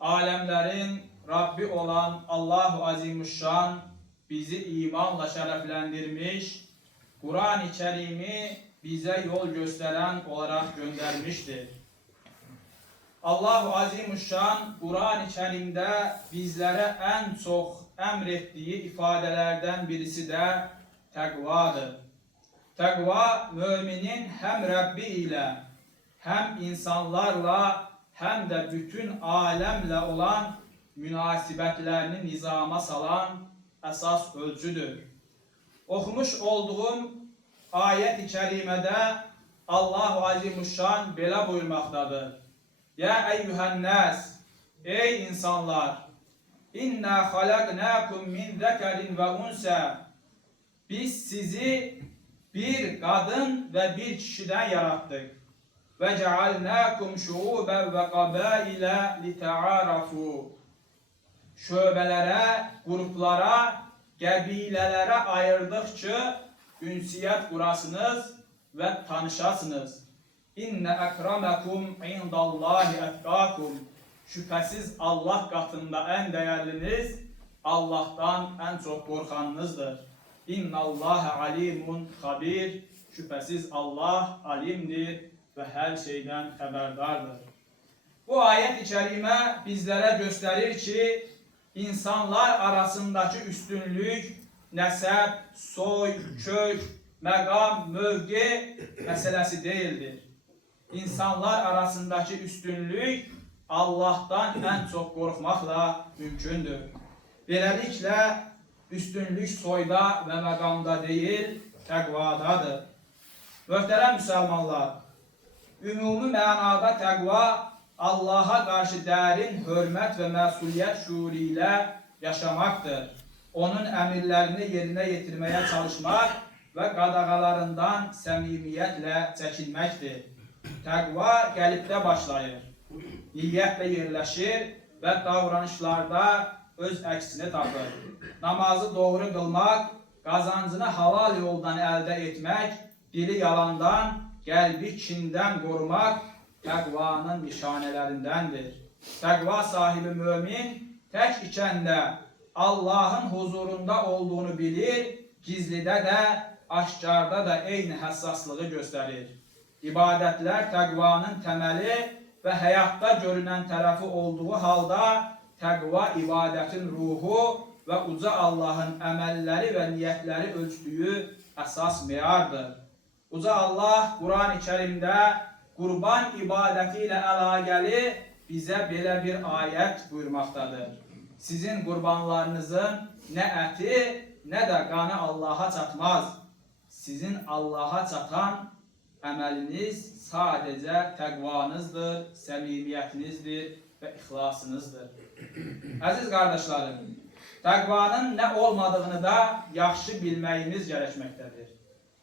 Alemlerin Rabbi olan Allahu Azimuşşan bizi imanla şereflendirmiş, Kur'an-ı Kerim'i bize yol gösteren olarak göndermiştir. Allahu Azimuşşan Kur'an-ı Kerim'de bizlere en çok emrettiği ifadelerden birisi de tekvadır. Tekva, müminin hem Rabbi ile hem insanlarla hem de bütün alemle olan münasibetlerini nizama salan esas ölçüdür. Okumuş olduğum ayet-i kerimede Allahu Azimuşşan belə buyurmaktadır. Ya eyyühennâs, ey insanlar, inna halaknâkum min zekerin ve unsa, biz sizi bir kadın ve bir kişiden yarattık. Ve cealnâkum şuûben ve qabâile lite'ârafû. Şöbelere, gruplara, kabilelere ayırdıkça ünsiyet kurasınız ve tanışasınız. İnne ekremekum indallahi etkâkum. Şüphesiz Allah katında en değerliniz, Allah'tan en çok korkanınızdır. İnnallâhe alimun habir. Şüphesiz Allah alimdir ve her şeyden haberdardır. Bu ayet-i kerime bizlere gösterir ki insanlar arasındaki üstünlük, nesep, soy, kök, megam, mövge meselesi değildir. İnsanlar arasındaki üstünlük Allah'tan en çok korkmakla mümkündür. Böylelikle üstünlük soyda ve megamda değil, tekvadadır. Möhtərəm Müslümanlar, ümumi mənada təqva Allah'a karşı derin hürmet ve məsuliyyət şuuru ilə yaşamaqdır. Onun əmirlərini yerinə yetirməyə çalışmaq və qadağalarından səmimiyyətlə çəkinməkdir. Təqva qəlbdə başlayır, niyyətlə yerləşir və davranışlarda öz əksini tapır. Namazı doğru qılmaq, qazancını halal yoldan əldə etmək, dili yalandan, qəlbi kindən qorumaq təqvanın nişanələrindəndir. Təqva sahibi mümin tək ikəndə Allahın huzurunda olduğunu bilir, gizlidə də, aşkarda da eyni həssaslığı göstərir. İbadətlər təqvanın təməli və həyatda görünən tərəfi olduğu halda təqva ibadətin ruhu və uca Allahın əməlləri və niyyətləri ölçdüyü əsas meyardır. Uca Allah Kur'an-ı Kerim'de kurban ibadetiyle alakalı bize böyle bir ayet buyurmaktadır. Sizin kurbanlarınızın ne eti ne de kanı Allah'a çatmaz. Sizin Allah'a çatan əməliniz sadece təqvanızdır, səmimiyyətinizdir ve ihlasınızdır. Aziz kardeşlerim, təqvanın ne olmadığını da yaxşı bilməyimiz gerekmektedir.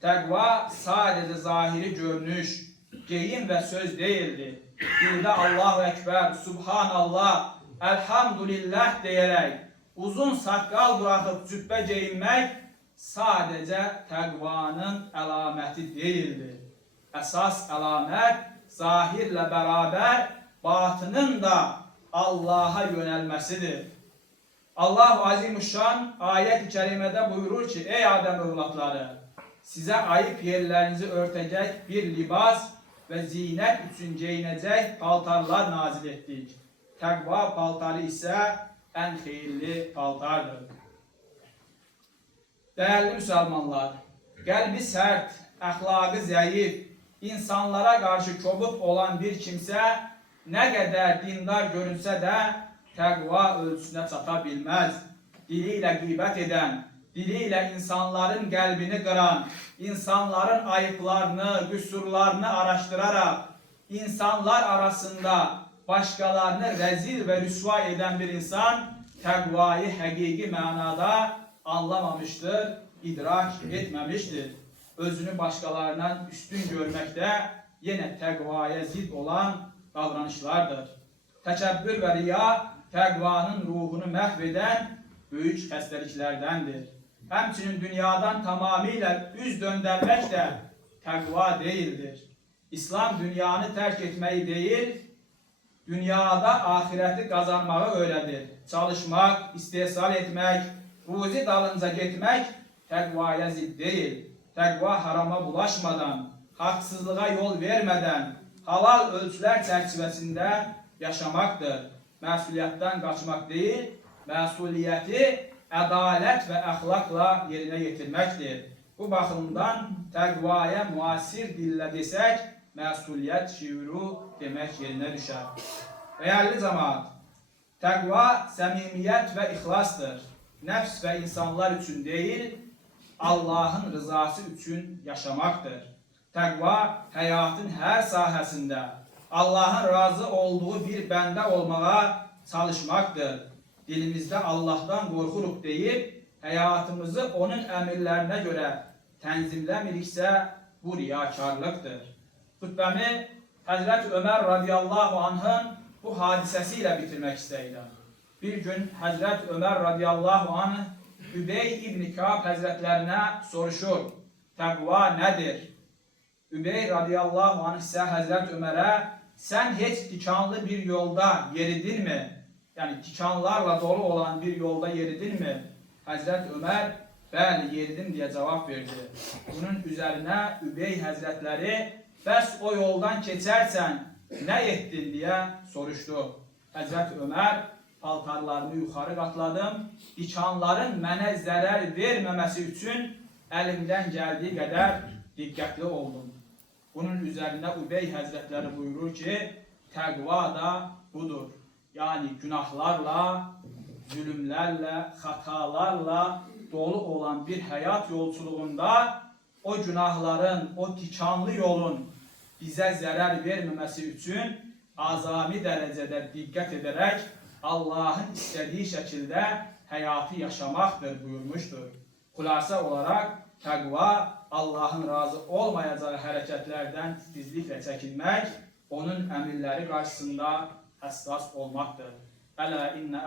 Təqva sadece zahiri görünüş, geyim ve söz değildir. Dilde Allahu Ekber, Subhanallah, Elhamdülillah diyerek uzun saqqal bırakıp cübbə geyinmək sadece təqvanın əlaməti değildir. Əsas əlamət zahirlə beraber batının da Allah'a yönelmesidir. Allahu Azimuşşan ayet-i kerimede buyurur ki, ey Adem evlatları, size ayıp yerlerinizi örtecek bir libas ve zinet için giyinecek paltarlar nazil ettik. Təqva paltarı ise en hayırlı paltardır. Değerli Müslümanlar, kalbi sert, ahlakı zayıf, insanlara karşı kobud olan bir kimse ne kadar dindar görünse de təqva ölçüsüne çatabilmez. Diliyle gıybet eden, diliyle insanların kalbini kıran, insanların ayıplarını, küsurlarını araştırarak, insanlar arasında başkalarını rezil ve rüsva eden bir insan, təqvayı hakiki manada anlamamıştır, idrak etmemiştir. Özünü başkalarından üstün görmekte yine təqvaya zid olan davranışlardır. Tekebbür ve riya, təqvanın ruhunu mahveden büyük xəstəliklərdendir. Həmçinin dünyadan tamamıyla üz döndürmek de təqva değildir. İslam dünyanı terk etmeyi değil, dünyada ahireti kazanmağı öğretir. Çalışmak, istihsal etmek, ruzi dalınca gitmek tekvaya zid değil. Tekva harama bulaşmadan, haksızlığa yol vermeden, halal ölçüler çerçevesinde yaşamaktır. Məsuliyyətdən qaçmaq değil, məsuliyyəti ədalət və əxlaqla yerinə yetirməkdir. Bu baxımdan təqvaya müasir dillə desək, məsuliyyət şiuru demək yerinə düşər. Dəyərli cəmaat, təqva səmimiyyət və ixlasdır. Nəfs və insanlar üçün deyil, Allahın rızası üçün yaşamaqdır. Təqva həyatın hər sahəsində Allah'ın razı olduğu bir bəndə olmağa çalışmaqdır. Dilimizdə Allah'tan qorxuruq deyib, həyatımızı onun əmirlərinə görə tənzimləmiriksə, bu riyakarlıqdır. Xütbəmi Həzrət Ömər radiyallahu anh'ın bu hadisəsiyle bitirmək istəyirəm. Bir gün Həzrət Ömər radiyallahu anh Übey İbn Ka'b həzrətlərinə soruşur, təqva nədir? Übey radiyallahu anh isə Həzrət Ömərə, sen hiç tikanlı bir yolda yeridin mi? Yani tikanlarla dolu olan bir yolda yeridin mi? Hazreti Ömer, bəli yeridim diye cevap verdi. Bunun üzerine Übey Hazretleri, bəs o yoldan geçersen ne ettin diye soruştu. Hazreti Ömer, paltarlarını yukarı katladım. Tikanların mənə zərər verməməsi üçün elimden geldiği kadar dikkatli oldum. Bunun üzerine Übey Hazretleri buyurur ki, təqva da budur. Yani günahlarla, zulümlerle, hatalarla dolu olan bir hayat yolculuğunda o günahların, o tikanlı yolun bize zarar vermemesi için azami derecede dikkat ederek Allah'ın istediği şekilde hayatı yaşamaktır buyurmuştur. Kulasa olarak təqva Allah'ın razı olmayacağı hareketlerden titizlikle çekinmek, onun emirleri karşısında hassas olmaktır. Ela inne